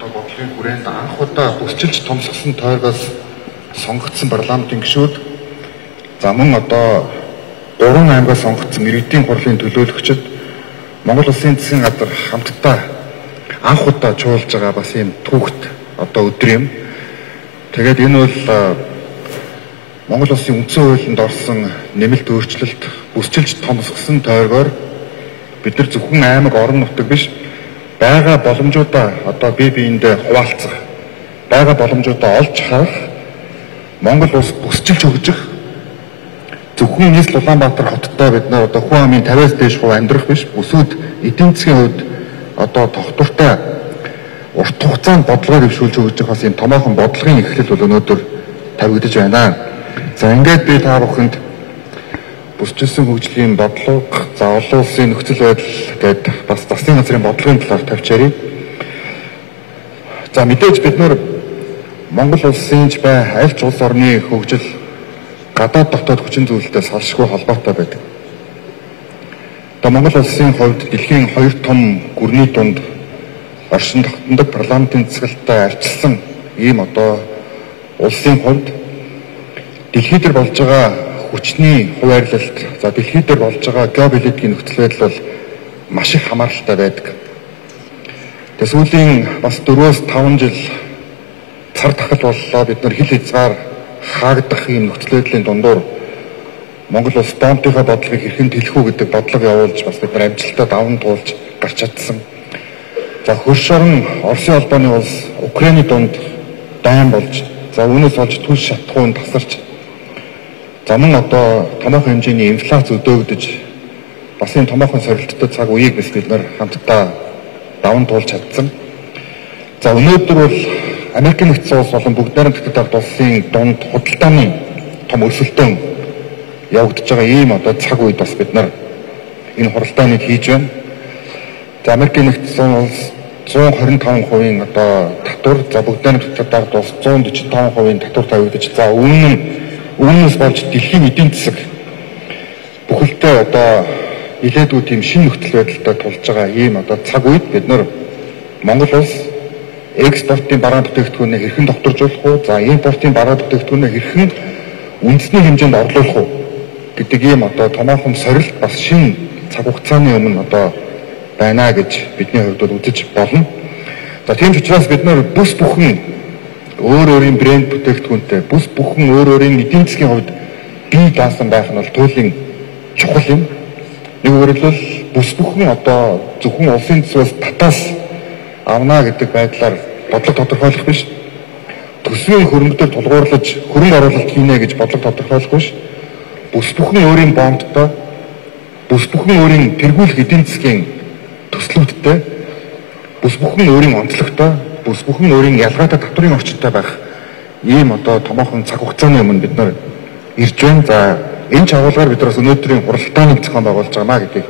бодлогын хүрээнд анх удаа бүсчилж томсгосон тойргоос сонгогдсон парламентын гишүүд за мөн одоо 3 аймгаас сонгогдсон иргэдийн хурлын төлөөлөгчид Монгол Улсын засгийн газар хамтдаа анх удаа чуулж байгаа бас ийм түүхт одоо өдөр юм. Тэгээд энэ бол Монгол Улсын үндсэн хуулинд орсон нэмэлт өөрчлөлт бүсчилж томсгосон тойргоор бид нар зөвхөн аймаг орон нутаг биш байгаа боломжуудаа одоо бие биендээ хуваалцах, байгаа боломжуудаа олж харах, Монгол улс бүсчилж хөгжих, зөвхөн нийс Улаанбаатар хоттой бид нар одоо хүн амын 50-аас дээш хувь амьдрах биш, бүсүүд эдийн засгийн хувьд одоо тогтвортой урт хугацаанд бодлогоо дэвшүүлж хөгжих бас юм томоохон бодлогын эхлэл бол өнөөдөр тавигдаж байна. За ингээд би та бүхэнд бүсчилсэн хөгжлийн бодлого, за олон улсын нөхцөл байдал гэдэг бас засгийн газрын бодлогын талаар тавьчаарай. За мэдээж бид нар Монгол улсын ч бай аль ч улс орны хөгжил гадаад дотоод хүчин зүйлтэй салшгүй холбоотой байдаг. Одоо Монгол улсын хувьд дэлхийн 2 том гүрний дунд оршин тогтнодог парламентын засаглалтай арчилсан ийм одоо улсын хувьд дэлхийд дээр болж байгаа хүчний хуваарлалт, за дэлхийд дээр болж байгаа геополитикийн нөхцөл байдал бол маш их хамааралтай байдаг. Тэгээд сүүлийн бас 4-5 жил цар тахал боллоо бид нар хил хязгаар хаагдах ийм нөхцөл байдлын дундуур Монгол улс Донтынхаа бодлогыг хэрхэн тэлэх үү гэдэг бодлого явуулж бас бид нар амжилттай даван туулж гарч чадсан. За хөрш орон Оросын холбооны улс Украиний дунд дайн болж, за үүнээс болж түлш шатхуун тасарч, за мөн одоо томоохон хэмжээний инфляц өдөөгдөж бас энэ томоохон сорилттой цаг үеийг бид нар хамтдаа даван туулж чадсан. За өнөөдөр бол Америк нэгдсэн улс болон бүгд найрамд ард улсын дунд худалдааны том өрсөлдөөн явагдаж байгаа ийм одоо цаг үед бас бид нар энэ хуралдааныг хийж байна. За Америк нэгдсэн улс 125% одоо татвар, за бүгд найрамд ард улс 145% татвар тавигдаж, за үүнээс болж дэлхийн эдийн засаг бүхэлдээ одоо нэлээдгүй тийм шинэ нөхцөл байдалтай тулж байгаа ийм одоо цаг үед бид нар Монгол улс экспортын бараа бүтээгдэхүүнээ хэрхэн докторжуулах уу, за импортын бараа бүтээгдэхүүнээ хэрхэн үндэсний хэмжээнд орлуулах уу гэдэг ийм одоо томоохон сорилт бас шинэ цаг хугацааны өмнө одоо байна гэж бидний хувьд бол үзэж болно. За тийм ч учраас бид нар бүс бүхэн өөр өөрийн брэнд бүтээгдэхүүнтэй, бүс бүхэн өөр өөрийн эдийн засгийн хувьд бие даасан байх нь бол туйлын чухал юм. Нэг өөрөлдөл бүс бүхэн одоо зөвхөн улсын төсвөөс татаас авна гэдэг байдлаар бодлого тодорхойлох биш. Төсвийн хөрөнгөөр тулгуурлаж хөрөнгө оруулалт хийнэ гэж бодлого тодорхойлох биш. Бүс бүхэн өөрийн бондтой, бүс бүхэн өөрийн тэргүүлэх эдийн засгийн төслүүдтэй, бүс бүхэн өөрийн онцлогтой, бүс бүхэн өөрийн ялгаатай татврын орчинтай байх ийм одоо томоохон цаг хугацааны өмнө бид нар ирж байна. За энэ чагуулгаар бид бас өнөөдрийн хуралдааныг зохион байгуулж байгаамаа гэдгийг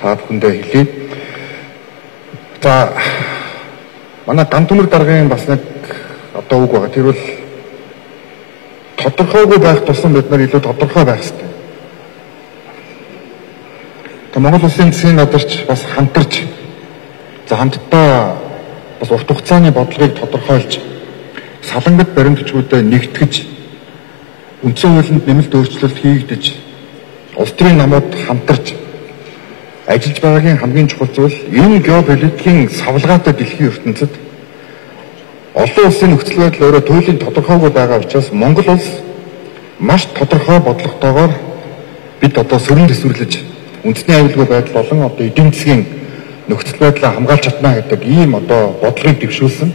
та бүхэндээ хэлье. За манай Дан Түмэр даргын бас нэг одоо үг байгаа. Тэр бол тодорхойгүй байх тусам бид нар илүү тодорхой байх хэрэгтэй. Монгол Улсын засгийн газарч бас хамтарч, за хамтдаа бас урт хугацааны бодлогыг тодорхойлж, салангат баримтчгуудаа нэгтгэж, үндсэн хуулинд нэмэлт өөрчлөлт хийгдэж, улс төрийн намууд хамтарч ажиллаж байгаагийн хамгийн чухал зүйл энэ геополитикийн савлгаатай дэлхийн ертөнцид олон улсын нөхцөл байдал өөрөө туйлын тодорхойгүй байгаа учраас Монгол улс маш тодорхой бодлоготойгоор бид одоо сөрөн төсвөрлөж үндэсний аюулгүй байдал болон одоо эдийн засгийн нөхцөл байдлаа хамгаалж чадна гэдэг ийм одоо бодлогыг дэвшүүлсэн.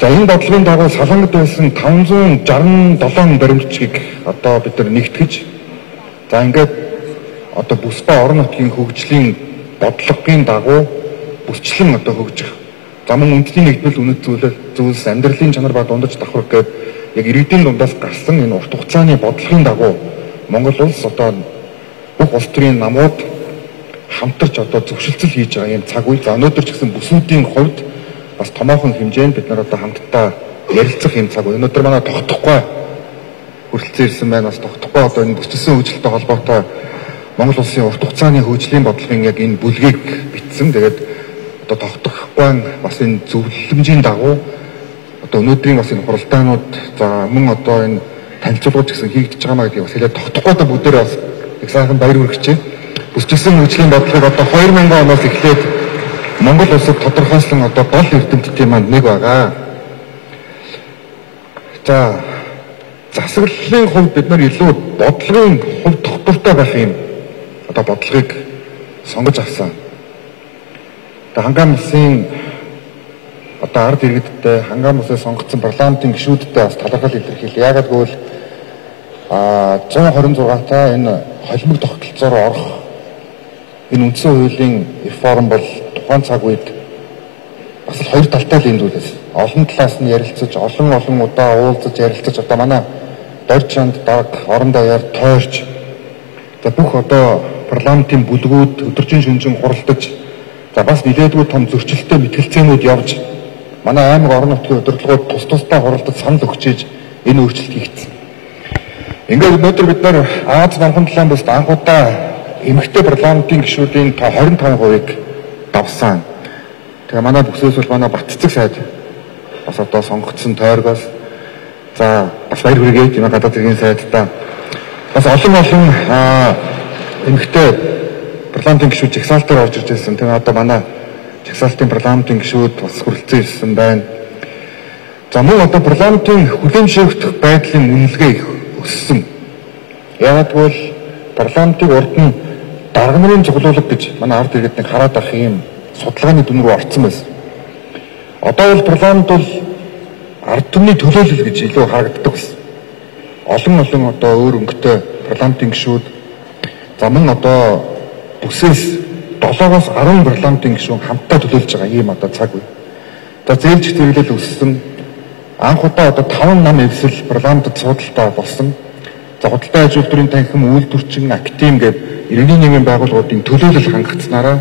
За энэ бодлогын дагуу салангад байсан 567 баримтчгийг одоо бид нар нэгтгэж, за ингээд одоо бүс ба орон нутгийн хөгжлийн бодлогын дагуу бүсчлэн одоо хөгжих. За мөн үндэсний нэгдмэл үнэт зүйлс амьдралын чанар ба дундаж давхар гэдэг яг иргэдийн дундаас гарсан энэ урт хугацааны бодлогын дагуу Монгол улс одоо бүх улс төрийн намууд хамтарч одоо зөвшөлтсөл хийж байгаа юм цаг үе. За өнөөдөр ч гэсэн бүсүүдийн хувьд бас томоохон хэмжээнд бид нар одоо хамтдаа ярилцах юм цаг үе. Өнөөдөр манай тогтохгүй хүрэлцэн ирсэн байна. Бас тогтохгүй одоо энэ бүсчилсэн хөгжилтэй холбоотой Монгол улсын урт хугацааны хөгжлийн бодлогын яг энэ бүлгийг бичсэн. Тэгээд одоо тогтохгүй бас энэ зөвлөмжийн дагуу одоо өнөөдрийн бас энэ хуралдаанууд за мөн одоо энэ танилцуулгууд гэсэн хийгдэж байгаа маа гэдгийг бас хэлээд тогтохгүй одоо бүгдээрээ бас их сайхан баяр хүргэжээ. Бүсчилсэн хөгжлийн бодлогыг одоо 2000 оноос эхлээд Монгол улсад тодорхойлсон одоо 7 эрдэмтдийн манд нэг байгаа. За засаглалын хувьд бид нар илүү бодлогын хувь тогтвортой байх юм одоо бодлогыг сонгож авсан. Хангаан улсын одоо ард иргэдтэй хангаан улсыг сонгогдсон парламентын гишүүдтэй бас талархал илэрхийлээ. Яагаад гэвэл 126 та энэ холимог тогтолцоор орох энэ үндсэн хуулийн реформ бол тухайн цаг үед бас л хоёр талтай л юм зүйлээс олон талаас нь ярилцаж олон удаа уулзаж ярилцаж одоо манай доржинд даг орон даяар тойрч за бүх одоо парламентын бүлгүүд өдөржин шөнөжин хуралдаж за бас нэлээдгүй том зөрчилтэй мэтгэлцээнүүд явж манай аймаг орон нутгийн удирдлагууд тусдаа хуралдаж санал өгчээж энэ өөрчлөлт хийгдсэн. Ингээд өнөөдөр бид нар Аз номхон талаан бусд анх удаа эмэгтэй парламентын гишүүдийн 25%-ийг давсан. Тэгээ манай бүсээс бол манай Батцэг сайд бас одоо сонгогдсон тойргоос за бас баяр хүргэе тийм гадаад зэргийн сайдтай бас олон эмэгтэй парламентын гишүүд жагсаалтаар орж ирж байсан. Тэгээ одоо манай жагсаалтын парламентын гишүүд бас хүрэлцэн ирсэн байна. За мөн одоо парламентын хүлээн шийдэх байдлын үнэлгээ их өссөн. Яагаад гэвэл парламентыг урд нь дарга нарын цуглуулга гэж манай ард иргэд нэг хараад авах юм судалгааны дүн рүү орсон байсан. Одоо бол парламент бол ард түмний төлөөлөл гэж илүү харагддаг байсан. Олон одоо өөр өнгөтэй парламентын гишүүд за мөн одоо бүсээс 7-оос 10 парламентын гишүүн хамтдаа төлөөлж байгаа ийм одоо цаг үе. За зээлж тэрлэл өссөн. Анх удаа одоо 5 нам эвсэл парламентд судалтай болсон. За худалдаа аж үйлдвэрийн танхим үйлдвэрчин актив гээд иргэний нийгмийн байгууллагуудын төлөөлөл хангацснараа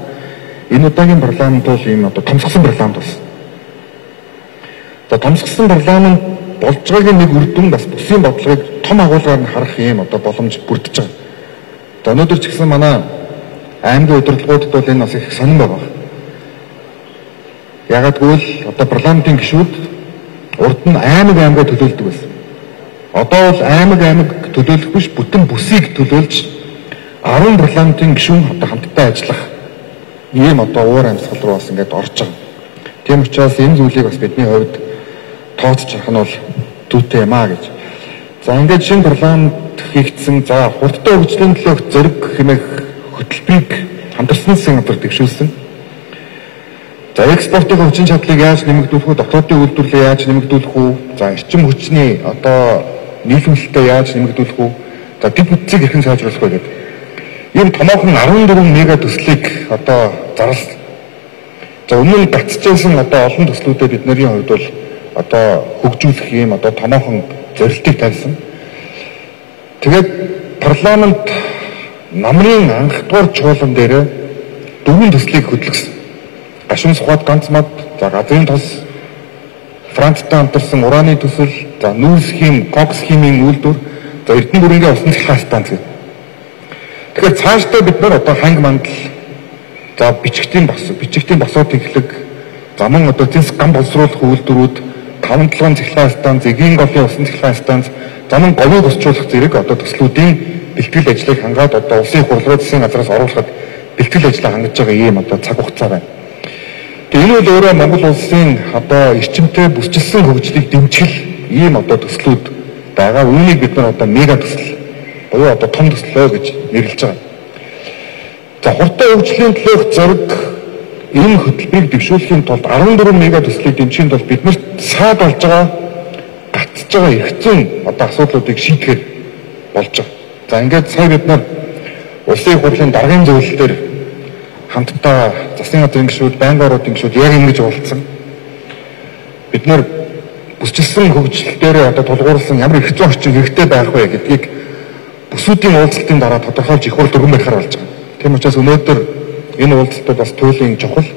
энэ удаагийн парламент бол ийм одоо томсгосон парламент болсон. За томсгосон парламент болж байгаагийн нэг үр дүн бас бүсийн бодлогыг том агуулгаар нь харах ийм одоо боломж бүрдэж байгаа. За өнөөдөр ч гэсэн манай аймгийн удирдлагуудад бол энэ бас их сонирн байгаа. Яагаад гэвэл одоо парламентын гишүүд урд нь аймаг төлөөлдөг байсан. Одоо бол аймаг төлөөлөх биш бүтэн бүсийг төлөөлж 10 парламентын гишүүн одоо хамтдаа ажиллах ийм одоо уур амьсгал руу бас ингээд орж байгаа. Тийм учраас энэ зүйлийг бас бидний хувьд тооцож харах нь бол зүйтэй юм аа гэж. За ингээд шинэ парламент хийгдсэн за хурдтай хөгжлийн төлөөх зэрэг хэмээх хөтөлбөрийг хамтарсан засгийн газар дэвшүүлсэн. За экспортын хүчин чадлыг яаж нэмэгдүүлэх вэ? Дотоодын үйлдвэрлэлийг яаж нэмэгдүүлэх вэ? За эрчим хүчний одоо нийлүүлэлтээ яаж нэмэгдүүлэх вэ? За дэд бүтцийг хэрхэн сайжруулах вэ гэдэг. Ийм томоохон 14 мега төслийг одоо зарласан. За өмнө нь гацчихсан одоо олон төслүүдэд бидний хувьд бол одоо хөгжүүлэх ийм одоо томоохон зорилтыг тавьсан. Тэгээд парламент намрын анх дугаар чуулган дээр 4 төслийг хөтлөсөн. Гашуун сухад ганц мад, за газрын тос, Францтай хамтарсан ураны төсөл, за нүүрс хим, кокс химийн үйлдвэр, за Эрдэнэ бүрэнгийн усан цахилгаан станц гэдэг. Тэгэхээр цаашдаа бид нар одоо ханг мандал, за бичгтийн босоод техник, за мөн одоо зэс гам боловсруулах үйлдвэрүүд, 5-7 цахилгаан станц, эгийн голын усан цахилгаан станц, за мөн говийг усчлуулах зэрэг одоо төслүүдийн бэлтгэл ажлыг хангаад одоо улсын хурлын засгийн газраас оруулахад бэлтгэл ажлаа хангаж байгаа ийм одоо цаг хугацаа байна. Энэ бол өөрөө Монгол улсын одоо эрчимтэй бүсчилсэн хөгжлийг дэмжих ийм одоо төслүүд байгаа. Үүнийг бид нар одоо мега төсөл буюу одоо том төслөө гэж нэрлэж байгаа. За хурдтай хөгжлийн төлөөх зориг энэ хөтөлбөрийг дэвшүүлэхийн тулд 14 мега төслийг дэмжихийн тулд биднэрт саад болж байгаа гацж байгаа эргэцэн одоо асуудлуудыг шийдэхээр болж байгаа. За ингээд сая бид нар улсын хурлын даргын зөвлөлтөөр хамтдаа засгийн газрын гишүүд, байнгын орнуудын гишүүд яг ингэж уулзсан. Бид нар бүсчилсэн хөгжлөлтөөр одоо тулгуурласан ямар их зүйн орчин хэрэгтэй байх вэ гэдгийг бүсүүдийн уулзалтын дараа тодорхойлж их хурд өргөн байхаар болж байгаа. Тийм учраас өнөөдөр энэ уулзалтууд бас туйлын чухал.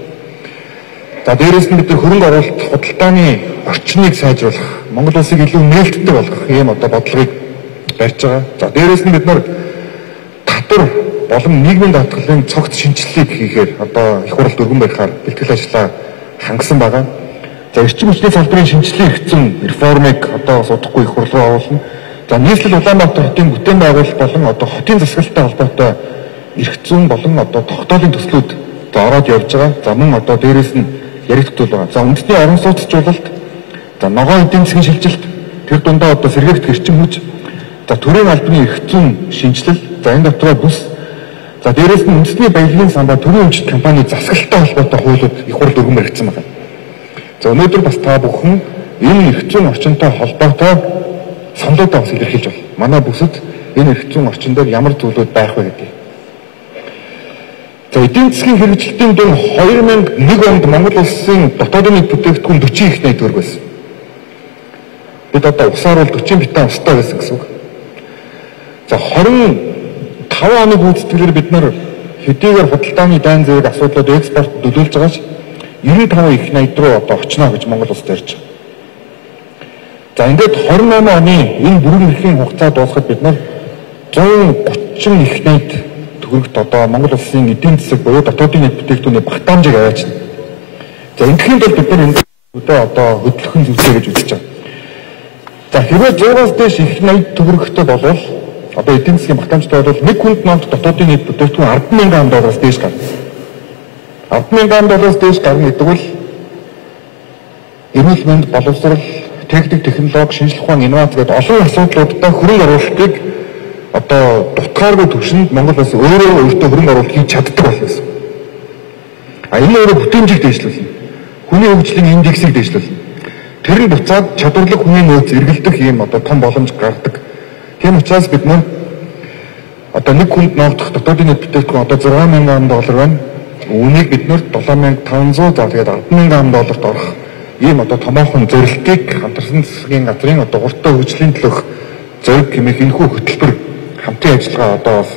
За дээрээс нь бид хөрөнгө оруулалт худалдааны орчныг сайжруулах, Монгол улсыг илүү нээлттэй болгох ийм одоо бодлогыг барьж байгаа. За дээрээс нь бид нар татвар болон нийгмийн даатгалын цогц шинжилгээг хийхээр одоо их хурлд өргөн барихаар бэлтгэл ажлаа хангасан байгаа. За эрчим хүчний салбарын шинжилгээ хийгдсэн реформыг одоо судахгүй их хурл руу оруулна. За нийслэл Улаанбаатар хотын бүтээн байгуулалт болон одоо хотын засаглалтай холбоотой эрх зүйн болон одоо тогтоолын төслүүд ороод явж байгаа. За мөн одоо дээрээс нь яригдтуул байгаа. За үндэсний орон сууцчлалт, за ногоон эдийн засгийн шилжилт, тэр дундаа одоо сэргээгдэх эрчим хүч, за төрийн албаны эрх зүйн шинжилэл, за энэ дотроо бүс, за дээрээс нь үндэсний баялагын сан ба төрийн өмчт компани засаглалтай холбоотой хуулиуд их хурл өргөн баригдсан байна. За өнөөдөр бас та бүхэн энэ эрх зүйн орчинтой холбоотой саналуудаа бас илэрхийлж байна. Манай бүсэд энэ эрх зүйн орчин дээр ямар зүйлүүд байх вэ гэдгийг. За эдийн засгийн хэрэгжилтийн дэм 2001 онд Монгол улсын дотоодын нийт бүтээгдэхүүн 40 их найт төгрөг байсан. Бид одоо усаар бол 40 битэн устай байсан гэсэн үг. За 25 оны гүйцэтгэлээр бид нар хэдийгээр худалдааны дайн зэрэг асуудлууд экспорт төлөвлөж байгаач 95 их найт руу одоо очно гэж Монгол улс ярьж байна. За ингээд 28 оны энэ бүрэн эрхийн хугацаа дуусахад бид нар 130 их найт төгрөгт одоо Монгол улсын эдийн засаг буюу дотоодын нийт бүтээгдэхүүний багтаамжийг аваачна. За энэхийн тулд бид нар энэ одоо хөдөлгөн зүйлсээ гэж үзэж байгаа. За хэрвээ 100-аас дээш их найт төгрөгтэй болвол одоо эдийн засгийн багтаамжтай бол нэг хүнд номд дотоодын нийт бүтээгдэхүүн 10,000 доллараас дээш гарна. 10,000 доллараас дээш гарна гэдэг бол эрүүл мэнд, боловсрол, техник, технологи, шинжилгээ ухаан, инновац гэдэг олон асуудлуудтай хөрөнгө оруулалтыг одоо дутгааргүй түвшинд Монгол улс өөртөө хөрөнгө оруулалт хийж чаддаг болсон. Энэ өөрөө бүтээмжийг дэвшлүүлнэ. Хүний хөгжлийн индексийг дэвшлүүлнэ. Тэр нь буцаад чадварлаг хүний нөөц эргэлдэх юм одоо том боломж гардаг. Тийм учраас бид нар одоо нэг хүнд ноогдох дотоодын нийт бүтээгдэхүүн одоо 6,000 доллар байна. Үүнийг бид нэр 7,500 за тэгээд 10,000 долларт орох ийм одоо томоохон зорилтыг хамтарсан засгийн газрын одоо уртаа хөгжлийн төлөх зориг хэмээх энэхүү хөтөлбөр хамтын ажиллагаа одоо бас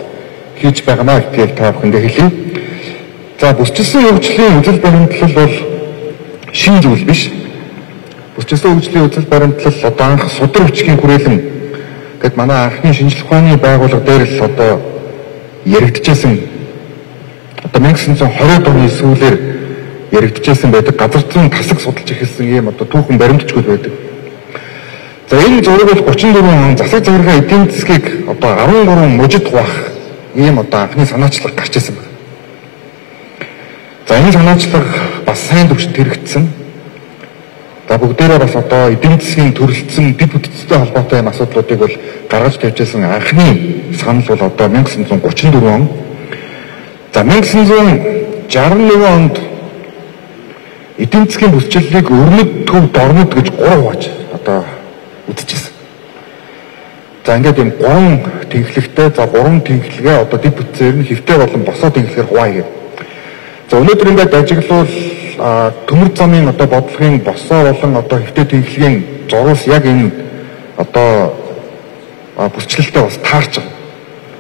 хийж байгаамаа гэдгийг та бүхэндээ хэлье. За бүсчилсэн хөгжлийн үзэл баримтлал бол шинэ зүйл биш. Бүсчилсэн хөгжлийн үзэл баримтлал одоо анх судар хүчгийн хүрээлэн гэд манай анхны шинжилгээ ухааны байгууллага дээр л одоо яригдчихсэн. Одоо 1920-ад оны сүүлээр яригдчихсэн байдаг газар зүйн тасаг судалж эхэлсэн ийм одоо түүхэн баримтчгүүд байдаг. За энэ зураг бол 34 он засаг захиргаа эдийн засгийг одоо 13 мужид хуваах ийм одоо анхны санаачлага гарч ирсэн байна. За энэ санаачлага бас сайн төвчөнд хэрэгжсэн. За бүгдээрээ бас одоо эдийн засгийн төрөлцсөн дэд бүтцтэй холбоотой юм асуудлуудыг бол гаргаж тавьжсэн анхны санал бол одоо 1934 он. За 1961 онд эдийн засгийн бүсчлэлийг өрнөд, төв, дорнод гэж 3 хувааж одоо үзчихсэн. За ингээд юм 3 тэнхлэгтэй, за 3 тэнхлэгээ одоо дэд бүтцээр нь хэвтэй болон босоо тэнхлэгээр хуваая гэв. За өнөөдөр ингээд ажиглал төмөр замын одоо бодлогын босоо болон одоо хэвтэй тэнхлэгийн зурвас яг энэ одоо бүсчлэлтэй бас таарч байгаа.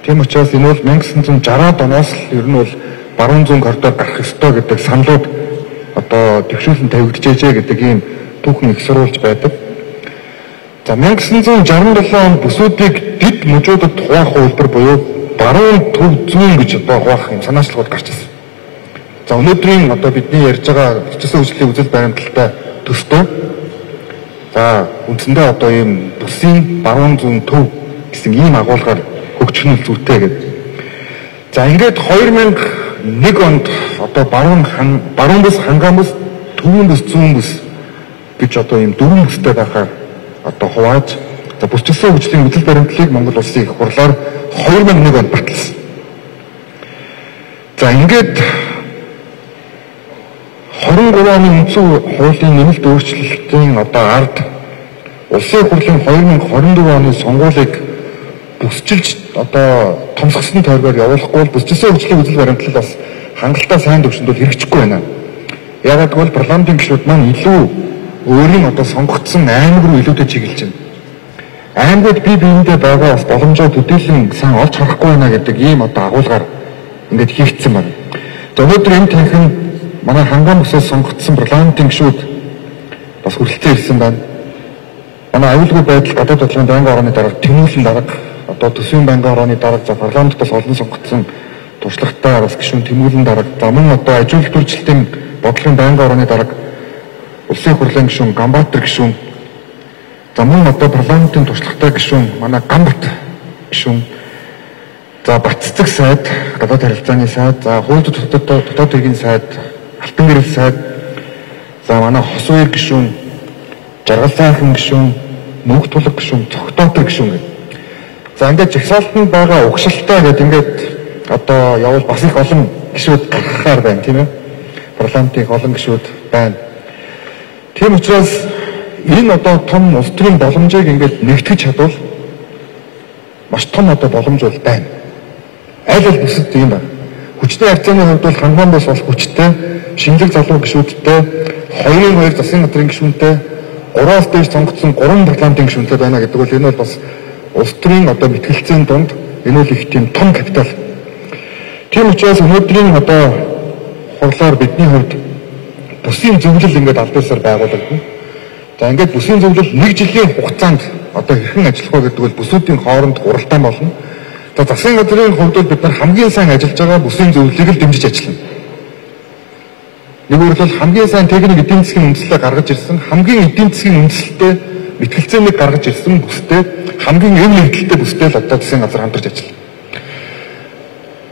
Тийм учраас энэ бол 1960-ад оноос л ер нь бол баруун зүүн коридор гарах ёстой гэдэг саналууд одоо төвшүүлэн тавигдчихжээ гэдэг ийм түүхэн их сурвалж байдаг. За 1967 онд бүсүүдийг дэд мужуудад хуваах хувилбар буюу баруун төв зүүн гэж одоо хуваах юм санаачлагууд гарч ирсэн. За өнөөдрийн одоо бидний ярьж байгаа бүсчилсэн хөгжлийн үзэл баримталтай төстэй. За үндсэндээ одоо ийм бүсийн баруун зүүн төв гэсэн ийм агуулгаар хөгжих зүйтэй гэдэг. За ингээд 2001 онд одоо баруун бүс, хангаан бүс, төвийн бүс, зүүн бүс гэж одоо ийм 4 бүстэй байхаар одоо хувааж за бүсчилсэн хөгжлийн үзэл баримтлалыг Монгол улсын их хурлаар 2001 онд баталсан. За ингээд 23 оны үндсэн хуулийн нэмэлт өөрчлөлтийн одоо ард улсын хурлын 2024 оны сонгуулийг бүсчилж одоо томсгосон тойргоор явуулахгүй бол бүсчилсэн хөгжлийн үзэл баримтлал бас хангалттай сайн төвшөнд бол хэрэгжихгүй байна. Яагаад гэвэл парламентын гишүүд маань илүү өөрийн одоо сонгогдсон аймаг руу илүүтэй чиглэж байна. Аймагуд бие биендээ байгаа бас боломжоо төдийлөн сайн олж харахгүй байна гэдэг ийм одоо агуулгаар ингээд хийгдсэн байна. За өнөөдөр энэ танхим манай хангаан бүсээс сонгогдсон парламентын гишүүд бас хүрэлцэн ирсэн байна. Манай аюулгүй байдал гадаад бодлогын байнгын орооны дарга тэмүүлэн дарга одоо төсвийн байнгын орооны дарга за парламент бас олон сонгогдсон туршлагатай бас гишүүн Тэмүүлэн дарга, за мөн одоо ажилтны үйлчлэлтийн бодлогын байнгын орооны дарга Улсын их хурлын гишүүн Ганбаатар гишүүн, за мөн одоо парламентын туршлагатай гишүүн манай Ганбат гишүүн, за Батцэг сайд, гадаад харилцааны сайд, за хууль дотоод хэргийн сайд, алтан гэрэл сайд, за манай Хосуур гишүүн, Жаргал сайхан гишүүн, Мөнх тулаг гишүүн, Цогтоотор гишүүн гэдэг. За ингээд жагсаалтанд байгаа угшилтай гэдэг ингээд одоо явал бас их олон гишүүд гаргахаар байна тийм ээ. Парламентын олон гишүүд байна. Тийм учраас энэ одоо том улс төрийн боломжийг ингээд нэгтгэж чадвал маш том одоо боломж бол байна. Аль аль бүсэд тийм байна. Хүчтэй харьцааны хувьд бол ханган бос болох хүчтэй, шинжлэх залуу гишүүдтэй, 2-2 засгийн газрын гишүүнтэй, 3-аас дээш сонгогдсон 3 парламентын гишүүнтэй байна гэдэг бол энэ бол бас улс төрийн одоо мэтгэлцээний дунд энэ бол их тийм том капитал. Тийм учраас өнөөдрийн одоо хурлаар бидний хувьд бүсийн зөвлөл ингээд аль биесээр байгуулагдана. За ингээд бүсийн зөвлөл 1 жилийн хугацаанд одоо хэрхэн ажиллах вэ гэдэг бол бүсүүдийн хооронд хуралдаан болно. За засгийн газрын хувьд бол бид нар хамгийн сайн ажиллаж байгаа бүсийн зөвлөлийг л дэмжиж ажиллана. Нэгүгээр бол хамгийн сайн техник эдийн засгийн үндэслэлээ гаргаж ирсэн, хамгийн эдийн засгийн үндэслэлтэй мэтгэлцээнийг гаргаж ирсэн бүстэй, хамгийн эв нэгдэлтэй бүстэй л одоо засгийн газар хамтарч ажиллана.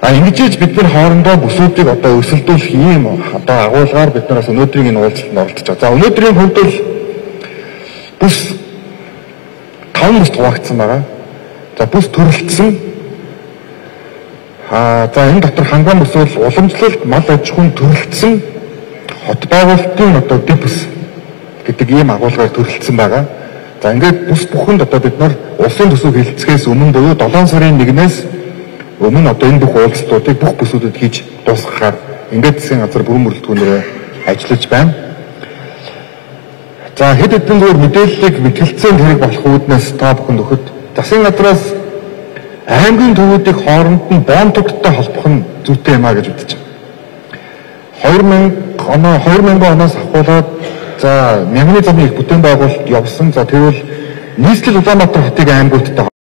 Ингэж бид нар хоорондоо бүсүүдийг одоо өрсөлдүүлэх ийм одоо агуулгаар бид нараас өнөөдрийн энэ уулзалтанд оролцож байгаа. За өнөөдрийн хувьд бол бүс 5 бүс хуваагдсан байгаа. За бүс төрөлдсөн. За энэ дотор ханган бүс бол уламжлалт, мал аж ахуйн төрөлдсөн хот байгуулалтын одоо дэв бүс гэдэг ийм агуулгаар төрөлдсөн байгаа. За ингээд бүс бүхэнд одоо бид нар улсын төсөв хэлэлцэхээс өмнө буюу 7 сарын 1-ээс өмнө одоо энэ бүх уулзалтуудыг бүх бүсүүдэд хийж дуусгахаар ингээд засгийн газар бүрэн бүрэлдэхүүнээр ажиллаж байна. За хэд хэдэн зөвөр мэдээллийг мэтгэлцээнд хэрэг болох үүднээс та бүхэнд өгөхөд засгийн газраас аймгийн төвүүдийг хооронд нь бонтуудтай холбох нь зүйтэй юм а гэж үзэж байна. 2000 оноос ахуулаад за мянганы замын их бүтээн байгуулалт явсан. За тэгвэл нийслэл Улаанбаатар хотыг аймагуудтай